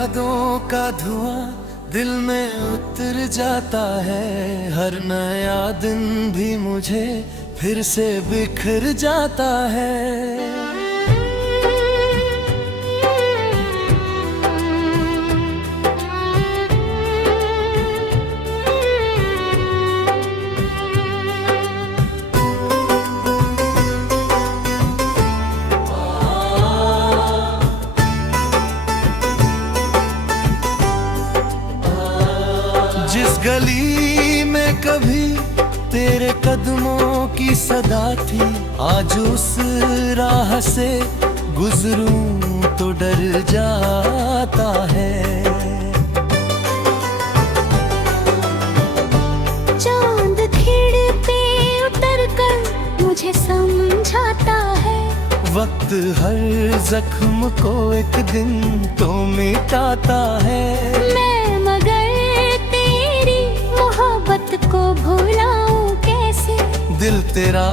यादों का धुआं दिल में उतर जाता है। हर नया दिन भी मुझे फिर से बिखर जाता है। जिस गली में कभी तेरे कदमों की सदा थी, आज उस राह से गुजरूं तो डर जाता है। चांद खिड़ पे उतर कर मुझे समझाता है, वक्त हर जख्म को एक दिन तो मिटाता है। मैं मगर को भुलाऊं कैसे, दिल तेरा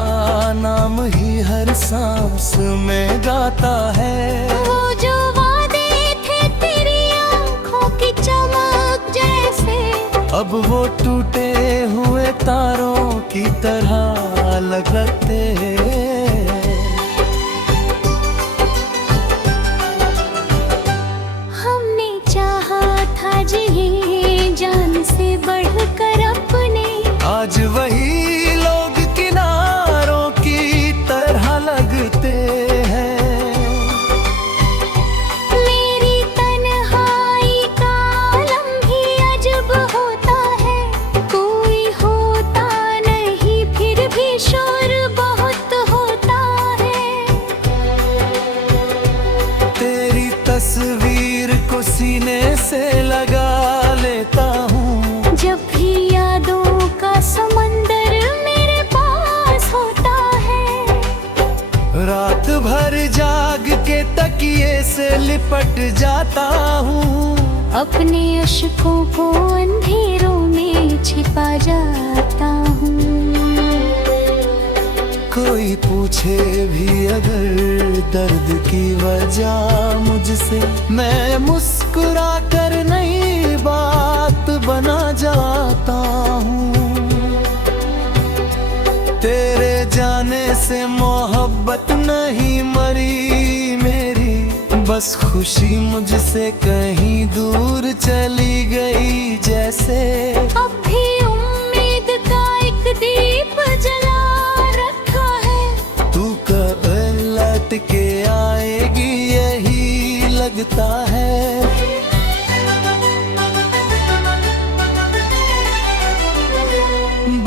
नाम ही हर सांस में गाता है। वो जो वादे थे तेरी आंखों की चमक जैसे, अब वो टूटे हुए तारों की तरह लगते हैं। हमने चाहा था जिन्हें जान से बढ़कर अपने, आज वही लोग किनारों की तरह लगते हैं। मेरी तन्हाई का आलम भी अजब होता है, कोई होता नहीं फिर भी शोर बहुत होता है। तेरी तस्वीर को सीने से लगा लेता हूँ, जब भी यादों का समंदर मेरे पास होता है। रात भर जाग के तकिए से लिपट जाता हूँ, अपने अश्कों को अंधेरों में छिपा जाता हूँ। कोई पूछे भी अगर दर्द की वजह मुझसे, मैं मुस्कुरा कर नई बात बना जाता हूँ। तेरे जाने से मोहब्बत नहीं मरी मेरी, बस खुशी मुझसे कहीं दूर चली गई जैसे। अब भी उम्मीद का एक दीप जला रखा है, तू कब लौट के आएगी यही लगता है।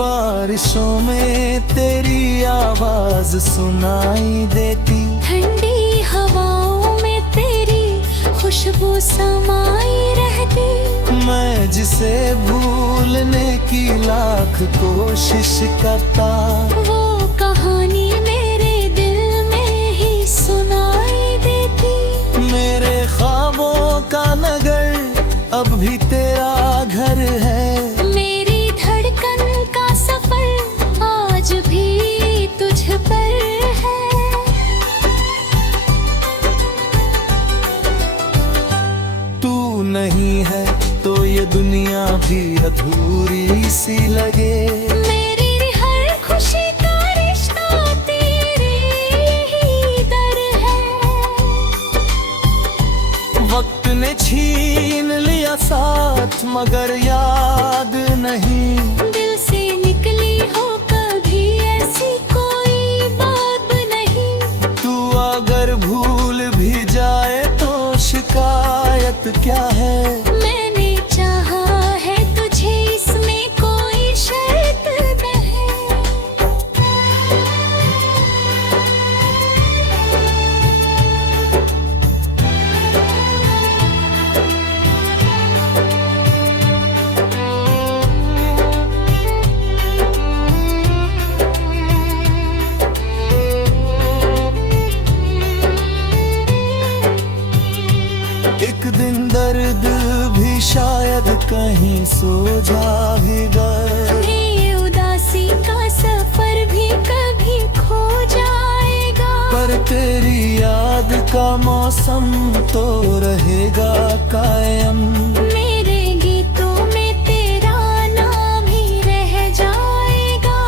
बारिशों में तेरी आवाज सुनाई देती, ठंडी हवाओं में तेरी खुशबू समाई रहती। मैं जिसे भूलने की लाख कोशिश करता, वो कहानी मेरे दिल में ही सुनाई देती। मेरे ख्वाबों का नगर अब भी तेरा घर है। मेरी धड़कन का सफर आज भी तुझ पर है। तू नहीं है तो ये दुनिया भी अधूरी सी लगे। मेरी हर खुशी का रिश्ता तेरे ही दर है। वक्त ने छीन लिया साथ मगर याद नहीं, दिल से निकली हो कभी ऐसी कोई बात नहीं। तू अगर भूल भी जाए तो शिकायत क्या है। मैंने चाहा है तुझे, इसमें कोई शर्त नहीं। एक दिन दर्द भी शायद कहीं सो जाएगा, ये उदासी का सफर भी कभी खो जाएगा। पर तेरी याद का मौसम तो रहेगा कायम। मेरे गीतों में तेरा नाम ही रह जाएगा।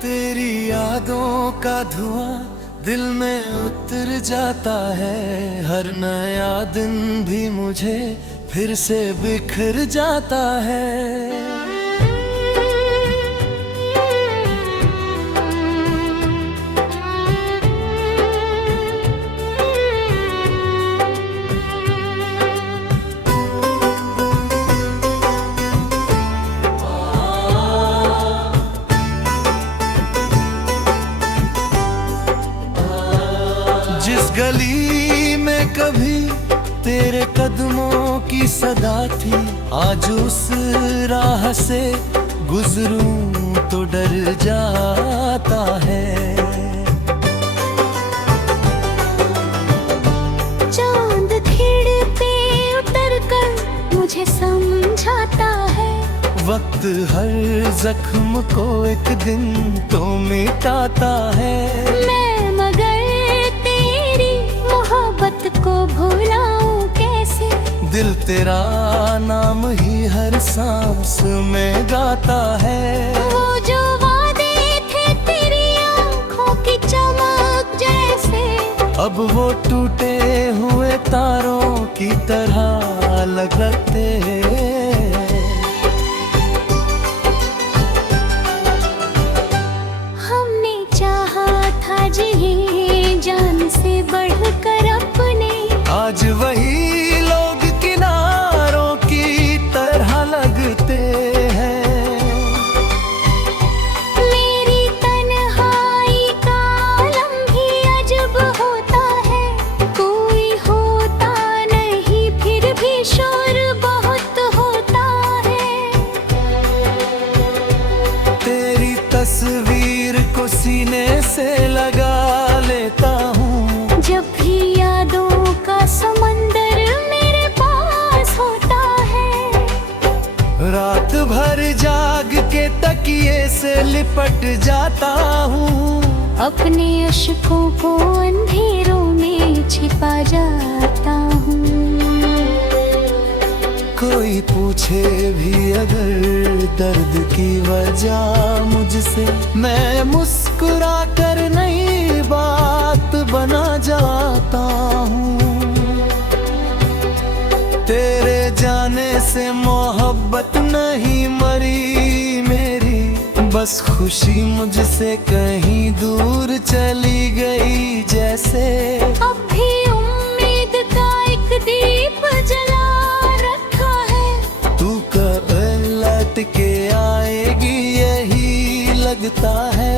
तेरी यादों का धुआं दिल में उतर जाता है, हर नया दिन भी मुझे फिर से बिखर जाता है। जिस गली में कभी तेरे कदमों की सदा थी, आज उस राह से गुजरूं तो डर जाता है। चांद खिड़ पे उतर कर मुझे समझाता है, वक्त हर जख्म को एक दिन तो मिटाता है। मैं मगर तेरी मोहब्बत को भुलाऊं कैसे, दिल तेरा नाम ही हर सांस में गाता है। वो जो वादे थे तेरी आंखों की चमक जैसे, अब वो टूटे हुए तारों की तरह लगते हैं। हमने चाहा था जिन्हें जान से बढ़कर अपने, आज वही लोग किनारों की तरह लगते हैं। मेरी तन्हाई का आलम भी अजब होता है, कोई होता नहीं फिर भी शोर बहुत होता है। तेरी तस्वीर को सीने से लगा लेता हूँ, जब भी यादों का समंदर मेरे पास होता है। रात भर जाग के तकिए से लिपट जाता हूँ, अपने अश्कों को अंधेरों में छिपा जाता हूँ। कोई पूछे भी अगर दर्द की वजह मुझसे, मैं मुस्कुरा कर नई बात बना जाता हूँ। तेरे जाने से मोहब्बत नहीं मरी मेरी, बस खुशी मुझसे कहीं दूर चली गई जैसे। अब भी उम्मीद का एक दीप जला रखा है, तू कब लौट के आएगी यही लगता है।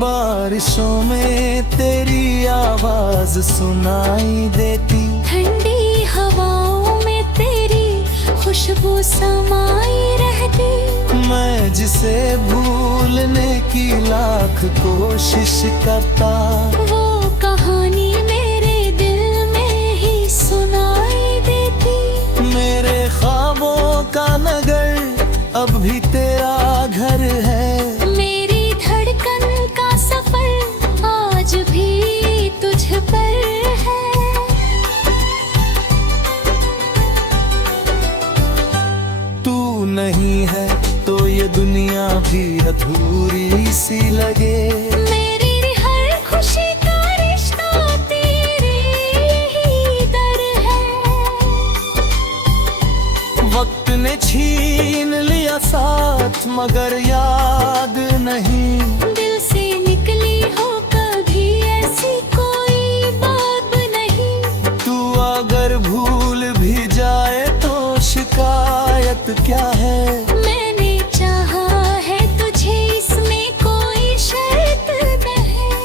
बारिशों में तेरी आवाज सुनाई देती, ठंडी हवाओं में तेरी खुशबू समाई रहती। मैं जिसे भूलने की लाख कोशिश करता, वो कहानी मेरे दिल में ही सुनाई देती। मेरे ख्वाबों का नगर अब भी तेरा घर है। मेरी धड़कन का सफर आज भी तुझ पर है। तू नहीं है तो ये दुनिया भी अधूरी सी लगे। मेरी हर खुशी का रिश्ता तेरे ही दर है। वक्त ने छीन लिया साथ मगर याद नहीं, दिल से निकली हो कभी ऐसी कोई बात नहीं। तू अगर भूल भी जाए तो शिकायत क्या है। मैंने चाहा है तुझे, इसमें कोई शर्त नहीं।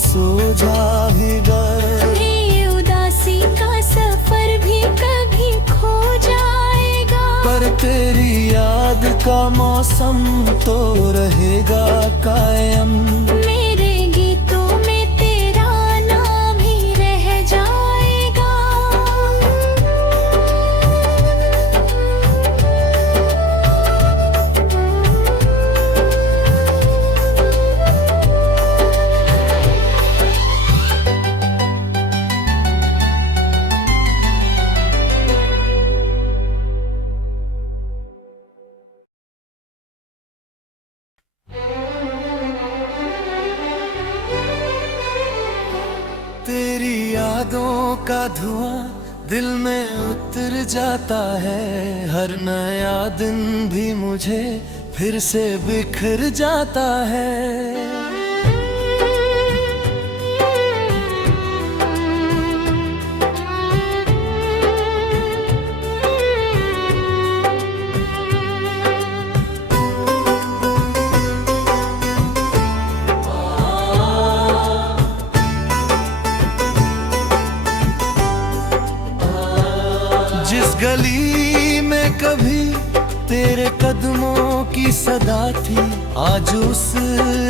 सो जाएगा। ये उदासी का सफर भी कभी खो जाएगा, पर तेरी याद का मौसम तो रहेगा कायम। मेरे गीतों में तेरा नाम ही रह जाएगा। तेरी यादों का धुआं दिल में उतर जाता है, हर नया दिन भी मुझे फिर से बिखर जाता है। जिस गली में कभी तेरे कदमों की सदा थी, आज उस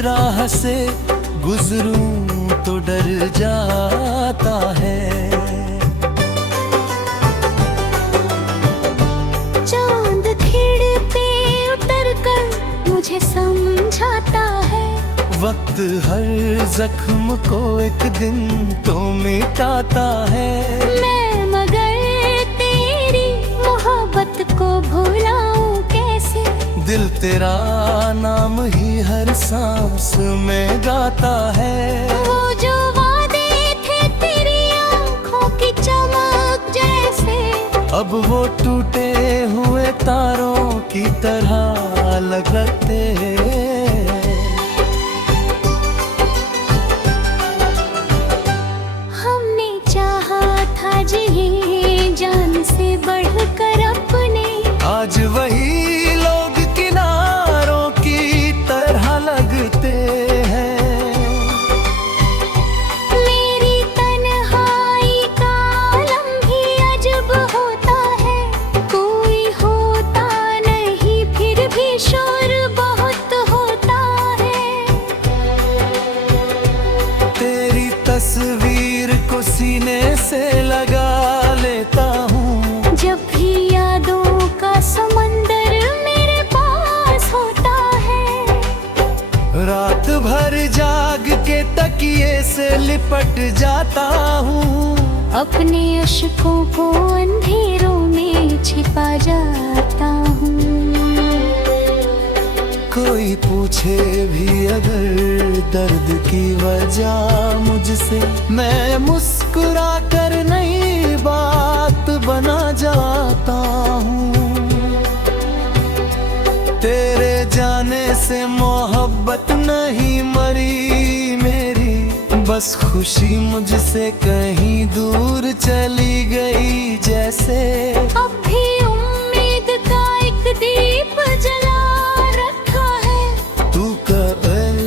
राह से गुजरूं तो डर जाता है। चांद खिड़ पे उतर कर मुझे समझाता है, वक्त हर जख्म को एक दिन तो मिटाता है। मैं मगर तेरी मोहब्बत को भुलाऊं कैसे, दिल तेरा नाम ही हर सांस में गाता है। वो जो वादे थे तेरी आंखों की चमक जैसे, अब वो टूटे हुए तारों की तरह लगते हैं। हमने चाहा था जिए जान से बढ़कर अपने, आज वही लोग किनारों की तरह लगते हैं। मेरी तन्हाई का आलम भी अजब होता है, कोई होता नहीं फिर भी शोर बहुत होता है। तेरी तस्वीर को सीने से लगा लेता हूँ, जब भी यादों का समंदर मेरे पास होता है, रात भर जाग के तकिए से लिपट जाता हूँ। अपने अश्कों को अंधेरों में छिपा जाता हूँ। कोई पूछे भी अगर दर्द की वजह मुझसे, मैं मुस्कुरा कर नई बात बना जाता हूँ। तेरे जाने से मोहब्बत नहीं मरी मेरी, बस खुशी मुझसे कहीं दूर चली गई जैसे। अब भी उम्मीद का एक दीप जला रखा है, तू कब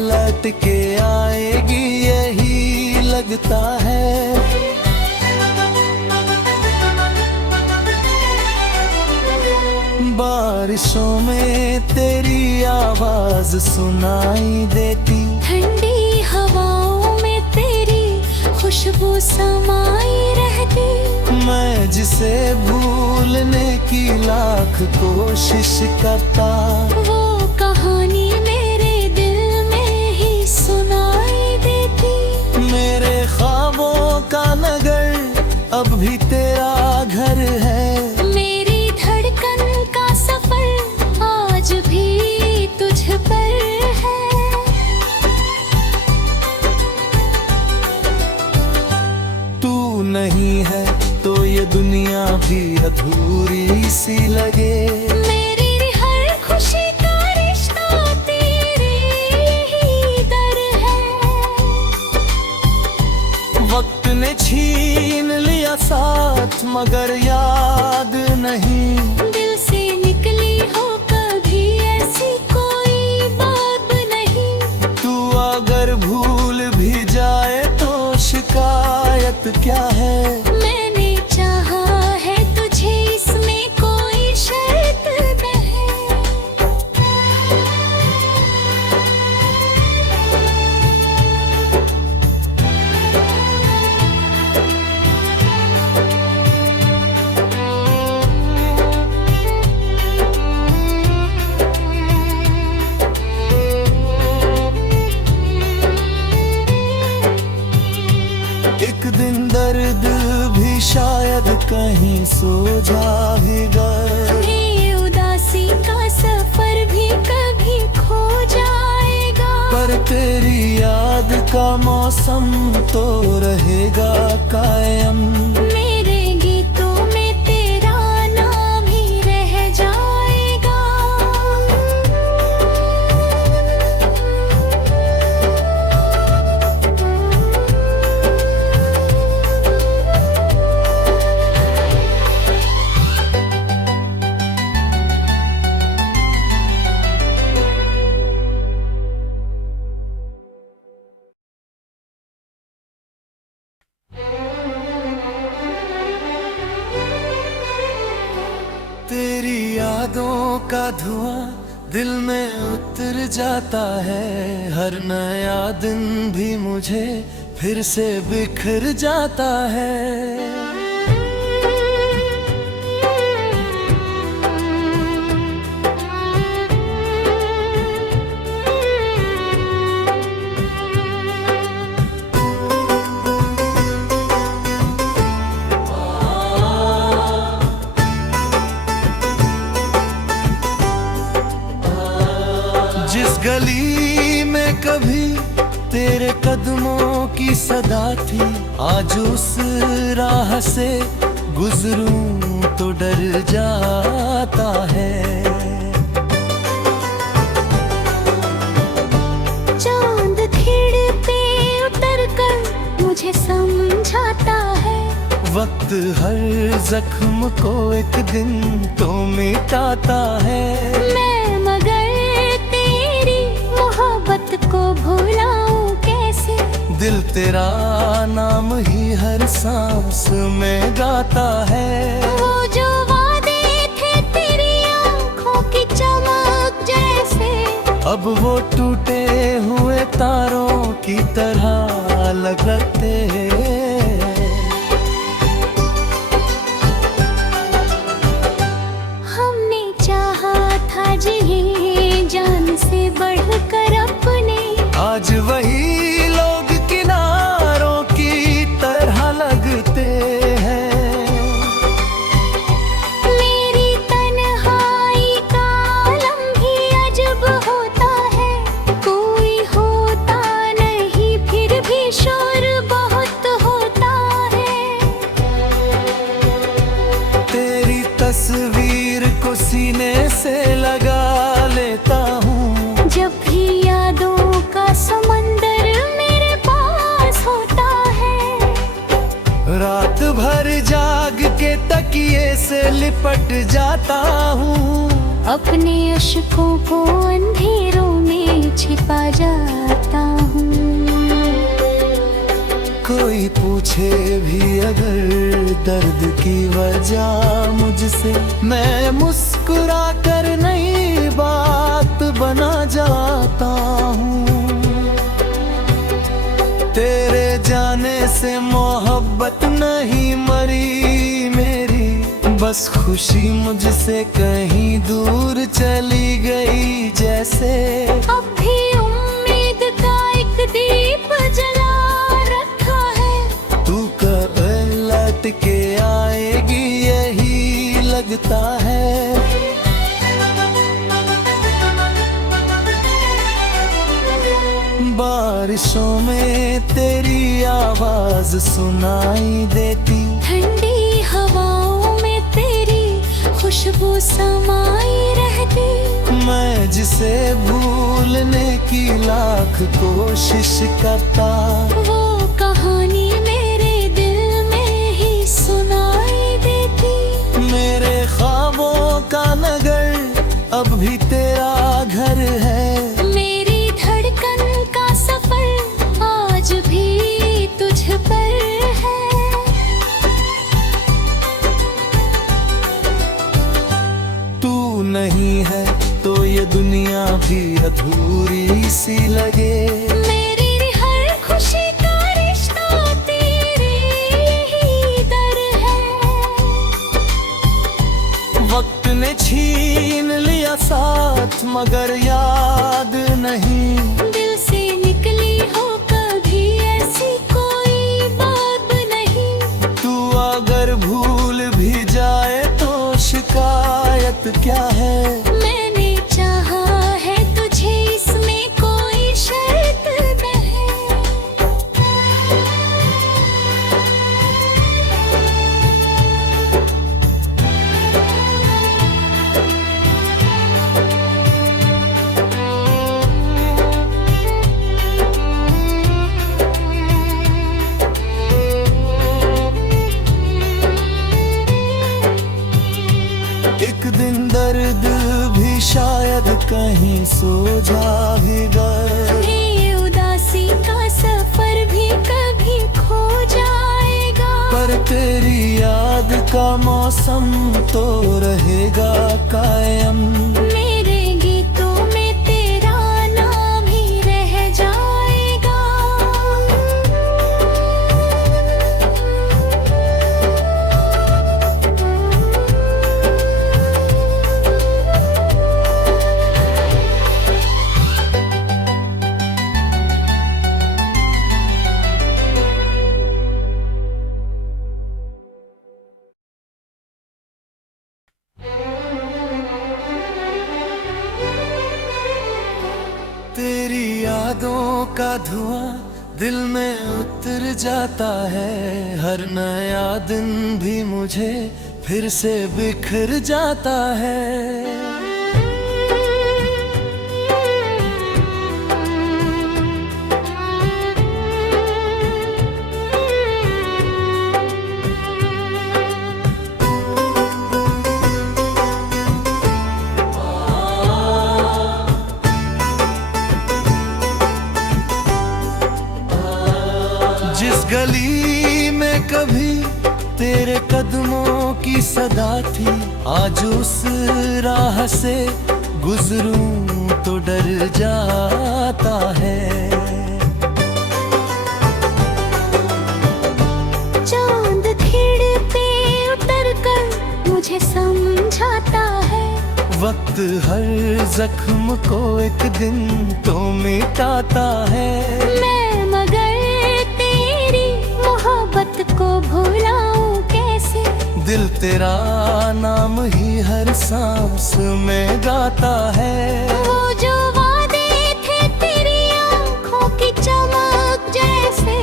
लौट के आएगी यही लगता है। बारिशों में तेरी आवाज सुनाई देती, ठंडी हवाओं में तेरी खुशबू समाई रहती। मैं जिसे भूलने की लाख कोशिश करता, वो कहानी मेरे दिल में ही सुनाई देती। मेरे ख्वाबों का नगर अब भी तेरा घर है। मेरी धड़कन का सफर आज भी तुझ पर है। तू नहीं है तो ये दुनिया भी अधूरी सी लगे। मेरी हर खुशी का रिश्ता तेरे ही दर है। वक्त ने छीन लिया साथ मगर याद नहीं, दिल से निकली हो कभी ऐसी कोई बात नहीं। तू अगर भूल भी जाए हकीकत क्या है। मैंने चाहा है तुझे, इसमें कोई शर्त नहीं। एक दिन दर्द भी शायद कहीं सो जाएगा, ये उदासी का सफर भी कभी खो जाएगा। पर तेरी याद का मौसम तो रहेगा कायम। मेरे गीतों में तेरा नाम ही रह जाएगा। तेरी यादों का धुआं दिल में उतर जाता है, हर नया दिन भी मुझे फिर से बिखर जाता है। जिस गली में कभी तेरे कदमों की सदा थी, आज उस राह से गुजरूं तो डर जाता है। चांद खिड़ पे उतर कर मुझे समझाता है, वक्त हर जख्म को एक दिन तो मिटाता है। मैं मगर तेरी मोहब्बत को भुलाऊं कैसे। दिल तेरा नाम ही हर सांस में गाता है। वो जो वादे थे तेरी आंखों की चमक जैसे, अब वो टूटे हुए तारों की तरह लगते हैं। हमने चाहा था जिए जान से बढ़कर अपने, आज वही लोग किनारों की तरह लगते हैं। मेरी तन्हाई का आलम भी अजब होता है, कोई होता नहीं फिर भी शोर बहुत होता है। तेरी तस्वीर को सीने से लगा लेता हूँ, जब भी यादों का समंदर मेरे पास होता है। रात भर जाग के तकिए से लिपट जाता हूँ, अपने अश्कों को अंधेरों में छिपा जाता हूँ। कोई पूछे भी अगर दर्द की वजह मुझसे, मैं मुस्कुरा कर नई बात बना जाता हूँ। तेरे जाने से मोहब्बत नहीं मरी मेरी, बस खुशी मुझसे कहीं दूर चली गई जैसे। अब भी उम्मीद का एक दीप जला रखा है, तू कब लौट के आएगी यही लगता है। बारिशों में तेरी आवाज सुनाई देती, ठंडी हवाओं में तेरी खुशबू समाई रहती। मैं जिसे भूलने की लाख कोशिश करता, वो कहानी मेरे दिल में ही सुनाई देती। मेरे ख्वाबों का नगर अब भी तेरा घर है। मेरी धड़कन का सफर आज भी तुझ पर है। सी लगे। मेरी हर खुशी का रिश्ता तेरे ही दर है। वक्त ने छीन लिया साथ मगर याद नहीं। दिल से निकली हो कभी ऐसी कोई बात नहीं। तू अगर भूल भी जाए तो शिकायत क्या है। मैंने चाहा है तुझे इसमें कोई शर्त नहीं। एक दिन दर्द भी शायद कहीं सो जाएगा। ये उदासी का सफर भी कभी खो जाएगा। पर तेरी याद का मौसम तो रहेगा कायम। मेरे गीतों में तेरा नाम ही रह जाएगा। तेरी यादों का धुआं दिल में उतर जाता है। हर नया दिन भी मुझे फिर से बिखर जाता है। जिस गली में कभी तेरे कदमों की सदा थी, आज उस राह से गुजरूं तो डर जाता है। चांद खिड़ पे उतर कर मुझे समझाता है। वक्त हर जख्म को एक दिन तो मिटाता है। मैं मगर तेरी मोहब्बत को भुलाऊं कैसे। दिल तेरा नाम ही हर सांस में गाता है। वो जो वादे थे तेरी आंखों की चमक जैसे,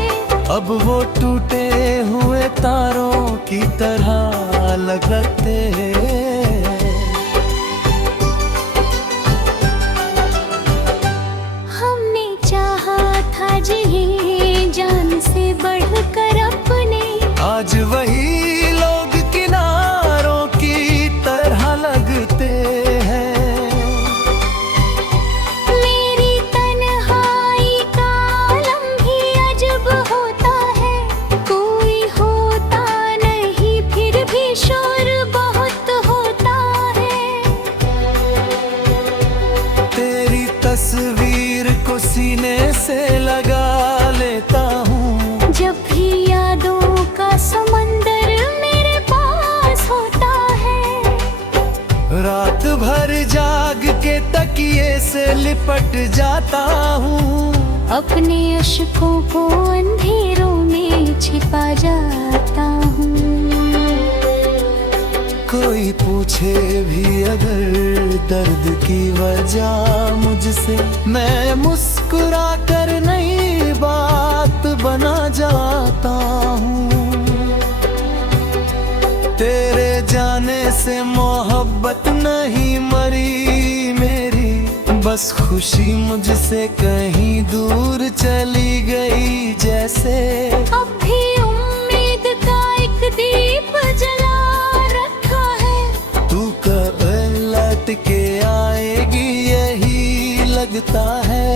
अब वो टूटे हुए तारों की तरह लगते हैं। हमने चाहा था जिए जान से बढ़कर अपने। आज वही लोग किनारों की तरह लगते हैं। मेरी तन्हाई का आलम भी अजब होता है। कोई होता नहीं फिर भी शोर बहुत होता है। तेरी तस्वीर को सीने से लगा लेता हूँ। जब भी यादों का समंदर मेरे पास होता है। रात भर जाग के तकिए से लिपट जाता हूँ। अपने अश्कों को अंधेरों में छिपा जाता हूँ। कोई पूछे भी अगर दर्द की वजह मुझसे, मैं मुस्कुरा कर नई बात बना जाता हूँ। तेरे जाने से मोहब्बत नहीं मरी मेरी, बस खुशी मुझसे कहीं दूर चली गई जैसे। अब भी उम्मीद का एक दीप जला रखा है। तू कब लौट के आएगी यही लगता है।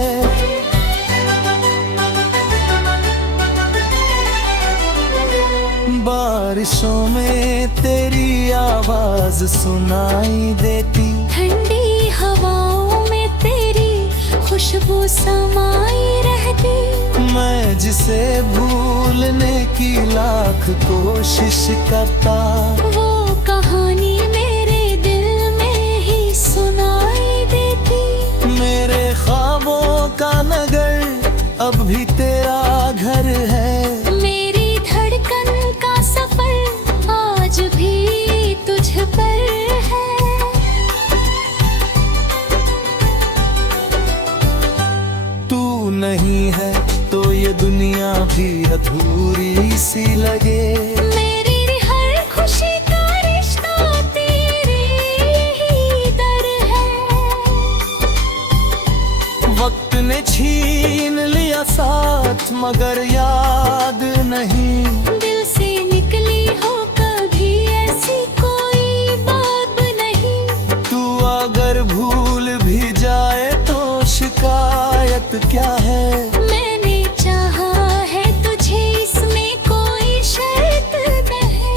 बारिशों में तेरी आवाज सुनाई देती, ठंडी हवाओं में तेरी खुशबू समाई रहती। मैं जिसे भूलने की लाख कोशिश करता, वो कहानी मेरे दिल में ही सुनाई देती। मेरे ख्वाबों का नगर अब भी तेरा घर है। मेरी धड़कन का सफर आज भी तुझ पर है। तू नहीं है तो ये दुनिया भी अधूरी सी लगे। मेरी हर खुशी का रिश्ता तेरे ही दर है। वक्त ने छीन लिया साथ मगर याद नहीं। दिल से निकली हो कभी ऐसी कोई बात नहीं। तू अगर भूल भी जाए तो शिकायत क्या है। मैंने चाहा है तुझे, इसमें कोई शर्त नहीं।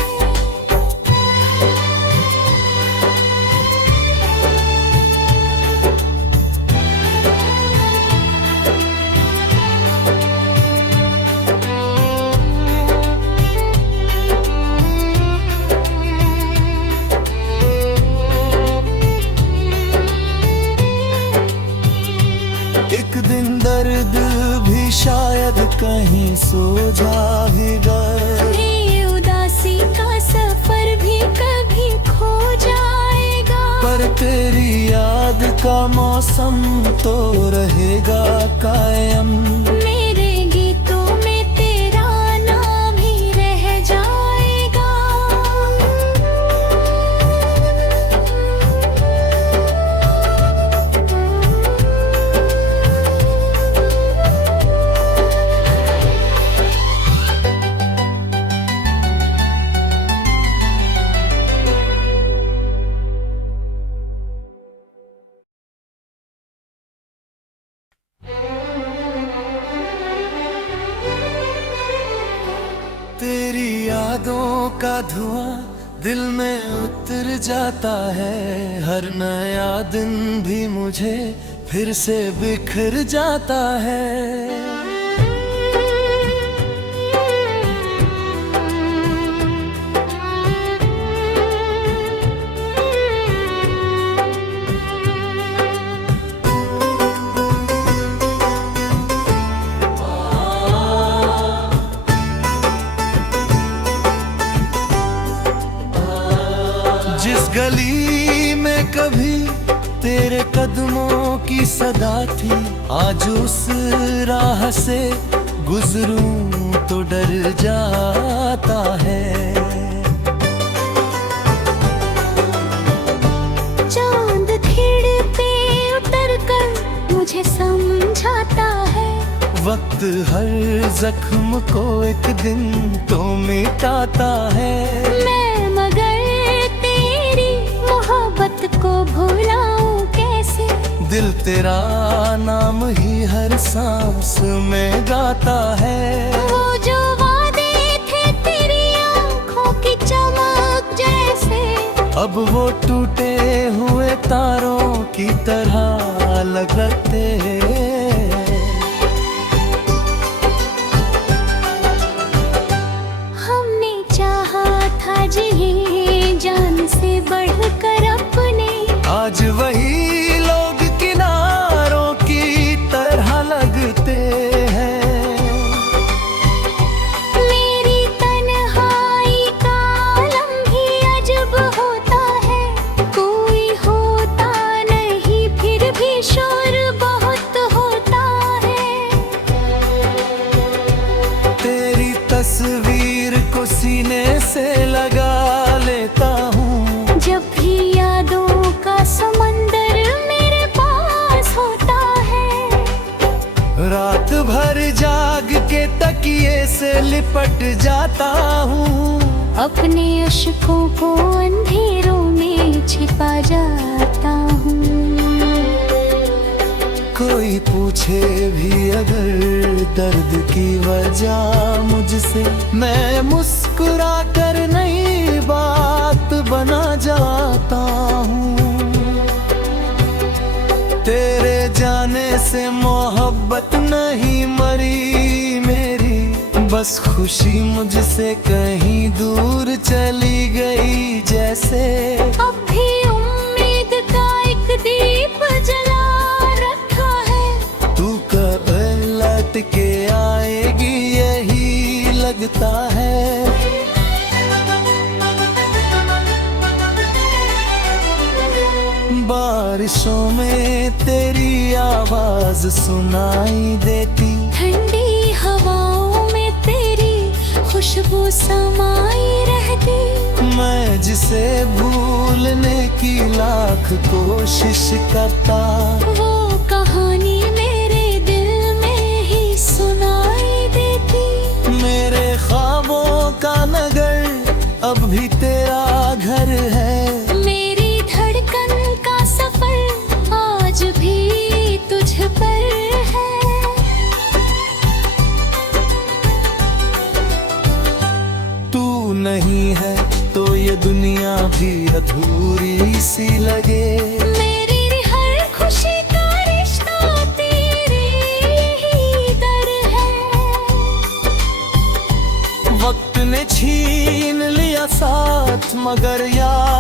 एक दिन दर्द भी शायद कहीं सो जाएगा। ये उदासी का सफर भी कभी खो जाएगा। पर तेरी याद का मौसम तो रहेगा कायम। मेरे गीतों में तेरा नाम ही रह जाएगा। तेरी यादों का धुआं दिल में उतर जाता है। हर नया दिन भी मुझे फिर से बिखर जाता है। जिस गली में कभी तेरे कदमों की सदा थी, आज उस राह से गुजरूं तो डर जाता है। चांद खिड़ पे उतर कर मुझे समझाता है। वक्त हर जख्म को एक दिन तो मिटाता है। मैं मगर तेरी मोहब्बत को भुलाऊं कैसे। दिल तेरा नाम ही हर सांस में गाता है। वो जो वादे थे तेरी आंखों की चमक जैसे, अब वो टूटे हुए तारों की तरह लगते हैं। हमने चाहा था जिए जान से बढ़कर अपने। आज वही लोग किनारों की तरह लगते हैं। मेरी तन्हाई का आलम भी अजब होता है। कोई होता नहीं फिर भी शोर बहुत होता है। तेरी तस्वीर को सीने से लगा लेता हूँ। जब भी यादों का समंदर मेरे पास होता है। रात भर जाग के तकिए से लिपट जाता हूँ। अपने अश्कों को अंधेरों में छिपा जाता हूँ। कोई पूछे भी अगर दर्द की वजह मुझसे, मैं मुस्कुरा कर नई बात बना जाता हूँ। तेरे जाने से से मोहब्बत नहीं मरी मेरी, बस खुशी मुझसे कहीं दूर चली गई जैसे। अब भी उम्मीद का एक दीप जला रखा है, तू कब लौट के आएगी यही लगता है। बारिशों में तेरी आवाज सुनाई देती, ठंडी हवाओं में तेरी खुशबू समाई रहती। मैं जिसे भूलने की लाख कोशिश करता, वो कहानी मेरे दिल में ही सुनाई देती। मेरे ख्वाबों का नगर अब भी तेरा घर है। मेरी धड़कन का सफर आज भी तुझ पर है। तू नहीं है तो ये दुनिया भी अधूरी सी लगे। मेरी हर खुशी का रिश्ता तेरे ही दर है। वक्त ने छीन लिया साथ मगर याद